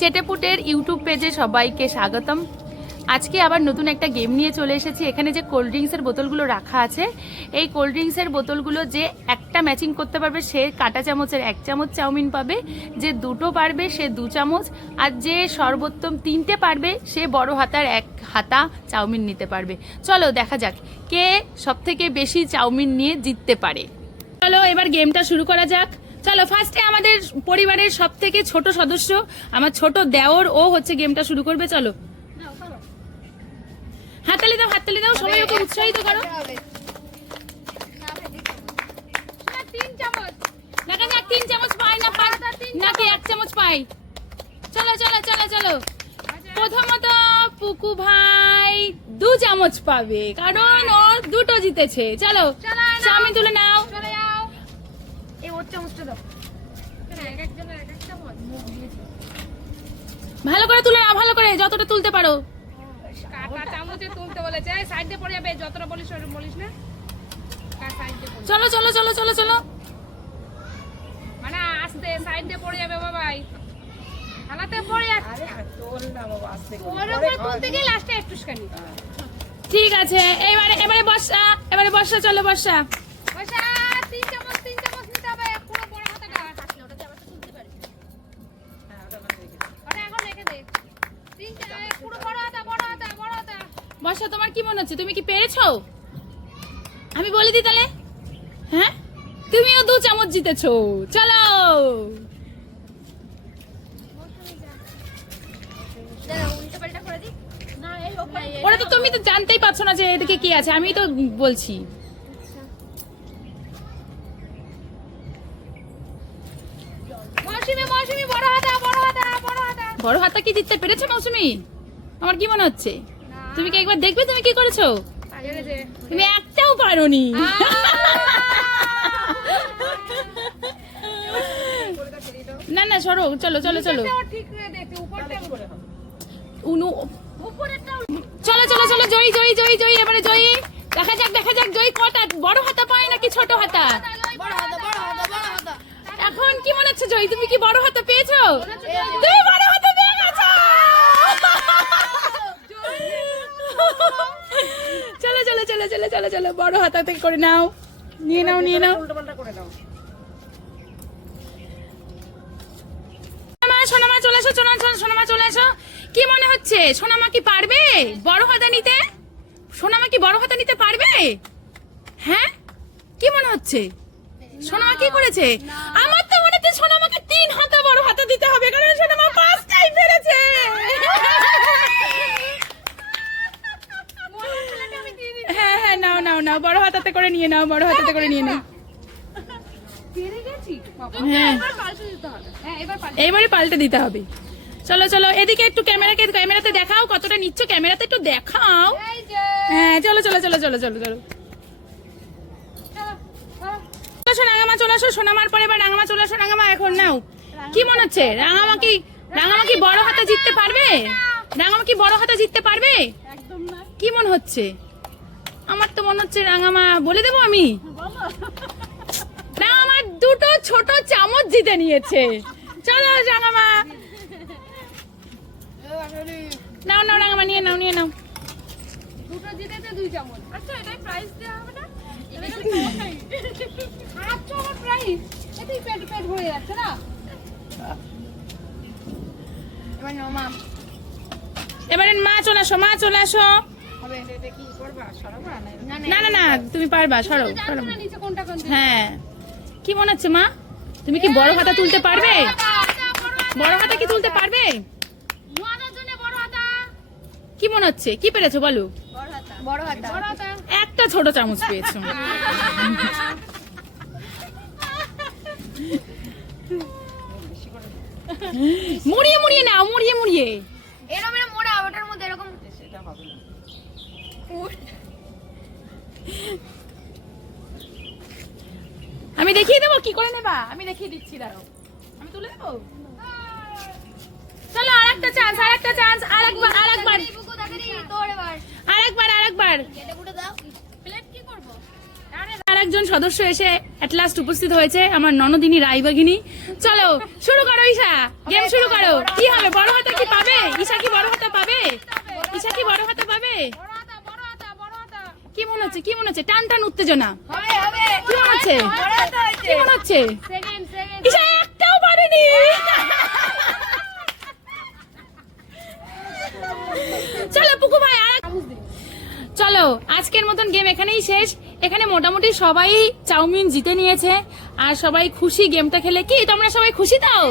চেটেপুটের YouTube পেজে সবাইকে স্বাগতম। আজকে আবার নতুন একটা গেম নিয়ে চলে এসেছি। এখানে যে কোল্ড ড্রিঙ্কসের বোতলগুলো রাখা আছে, এই কোল্ড ড্রিঙ্কসের বোতলগুলো যে একটা ম্যাচিং করতে পারবে সে কাঁটা চামচের 1 চামচ চাউমিন পাবে, যে দুটো পারবে সে 2 চামচ, আর যে সর্বোত্তম 3টে পারবে সে বড় হাতার 1 হাতা চাউমিন নিতে পারবে। চলো দেখা যাক কে সবথেকে বেশি চাউমিন নিয়ে জিততে পারে। চলো এবার গেমটা শুরু করা যাক। চলো ফার্স্টে আমাদের পরিবারের সবথেকে ছোট সদস্য আমার ছোট দেওর, ও হচ্ছে গেমটা শুরু করবে। চলো হাততালি দাও, হাততালি দাও, সবাই ওকে উৎসাহিত করো। দেখা যাক 3 চামচ পাই না নাকি 1 চামচ পাই। চলো চলো চলো চলো, প্রথমত পুকু ভাই 2 চামচ পাবে কারণ ও দুটো জিতেছে। চলো চাউমিন তুলে নাও। ভালো করে তুলে নাও, ভালো করে যতটা তুলতে পারো। চলো চলো চলো চলো চলো, মানে আস্তে সাইড দিয়ে পড়ে যাবে বাবাই, হালাতে পড়ে যাচ্ছে। ওর উপরে তুলতে গিয়ে লাস্টে একটুখানি। ঠিক আছে, এবারে বর্ষা, এবারে বর্ষা, চলো বর্ষা। বর্ষা 3 চামচ নিতে হবে, পুরো বড় হাতাটা। ওটাতে আবার তুলতে পারবি। হ্যাঁ ওটা এখন রেখে দে। 3 চামচ পুরো বড় হাতা। বর্ষা তোমার কি মনে হচ্ছে, তুমি কি পেরেছো? আমি বলে দিই তাহলে। হ্যাঁ তুমিও 2 চামচ জিতেছো। চলো ওরা তো, তুমি তো জানতেই পারছো না যে এদিকে কি আছে, আমি তো বলছি। মৌসুমী বড় হাতা। বড় হাতা কি জিততে পেরেছো মৌসুমী? আমার কি মনে হচ্ছে, তুমি কি একবার দেখবে তুমি কি করেছো? তুমি একটাও পারোনি। না না সরো, চলো চলো চলো চলো চলো চলো, জয়ী জয়ী জয়ী জয়ী, এবারে জয়ী। দেখা যাক জয়ী কটা বড় হাতা পায় নাকি ছোট হাতা। এখন কি মনে হচ্ছে জয়ী, তুমি কি বড় হাতা পেয়েছো? তুমি বড় হাতা পেয়ে গেছো। চলো চলো চলো চলো চলো চলো, বড় হাতা থেকে করে নাও, নিয়ে নাও। সোনামা চলে এসো, সোনামা চলে এসো। কি মনে হচ্ছে সোনামা কি পারবে বড় হাতা নিতে? সোনামা কি বড় হাতা নিতে পারবে? হ্যাঁ কি মনে হচ্ছে সোনামা কি করেছে? আমার তো মনে হচ্ছে সোনামাকে 3 হাতা বড় হাতা দিতে হবে, কারণ সোনামা 5টাই পেরেছে। হ্যাঁ হ্যাঁ, নাও বড় হাতাতে করে নিয়ে নাও, হ্যাঁ এইবারে পাল্টে দিতে হবে। চলো চলো এদিকে একটু ক্যামেরাতে দেখাও কতটা নিচ্ছ, ক্যামেরাতে একটু দেখাও। হ্যাঁ চলো চলো চলো চলো চলো চলো, রাঙামা চলে আসো। সোনামার পরে এবার রাঙামা চলে আসো। রাঙামা এখন নাও, কি মনে হচ্ছে রাঙামা কি বড় হাতে জিততে পারবে? রাঙামা কি বড় হাতে জিততে পারবে? কি মনে হচ্ছে? আমার তো মনে হচ্ছে রাঙামা, বলে দেবো আমি, রাঙামা 2টো ছোট চামচ জিতে নিয়েছে। চলো রাঙামা নাও রাঙামা, নিয়ে নাও। দুটো জিতেতে 2 চামচ। আচ্ছা এটাই প্রাইস দেওয়া হবে না? আচ্ছা আমার প্রাইস এতেই পেট ভরে যাচ্ছে না। এবারে মা চলে আসো। না তুমি পারবা, সরো। হ্যাঁ কি মনে হচ্ছে মা, তুমি কি বড় হাতা তুলতে পারবে? বড় হাতা কি তুলতে পারবে? কি মনে হচ্ছে, কি পেরেছো বলো? বড় হাতা। একটা ছোট চামচ পেয়েছো। মুড়িয়ে নাও, মুড়িয়ে এরকম মোড়া ওটার মধ্যে এরকম। আমি দেখিয়ে দেবো কি করে নেবা, আমি দেখিয়ে দিচ্ছি, দাঁড়াও আমি তুলে দেবো। চলো আরেকটা চান্স, আরেকবার। একজন সদস্য এসে এট লাস্ট উপস্থিত হয়েছে, আমার ননদিনী রায়বাগিনী। চলো শুরু করো ঈশা, গেম শুরু করো। কি হবে, বড় হাতা কি পাবে? ঈশা কি বড় হাতা পাবে? ঈশা কি বড় হাতা পাবে? বড় হাতা বড় হাতা বড় হাতা কি মনে হচ্ছে, কি মনে হচ্ছে? টান টান উত্তেজনা, হবে হবে কি মনে হচ্ছে, কি মনে হচ্ছে? সেকেন্ড সেকেন্ড ঈশা একটাও পারেনি। চলো পুকু ভাই চলো, আজকের মতন গেম এখানেই শেষ। এখানে মোটামুটি সবাই চাউমিন জিতে নিয়েছে আর সবাই খুশি গেমটা খেলে। কি তোমরা সবাই খুশি তাও?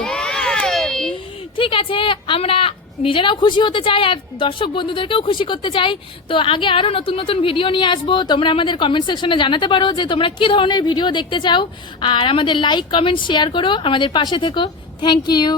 ঠিক আছে, আমরা নিজেরাও খুশি হতে চাই আর দর্শক বন্ধুদেরকেও খুশি করতে চাই। তো আগে আরো নতুন নতুন ভিডিও নিয়ে আসবো। তোমরা আমাদের কমেন্ট সেকশনে জানাতে পারো যে তোমরা কি ধরনের ভিডিও দেখতে চাও, আর আমাদের লাইক কমেন্ট শেয়ার করো, আমাদের পাশে থেকো। Thank you.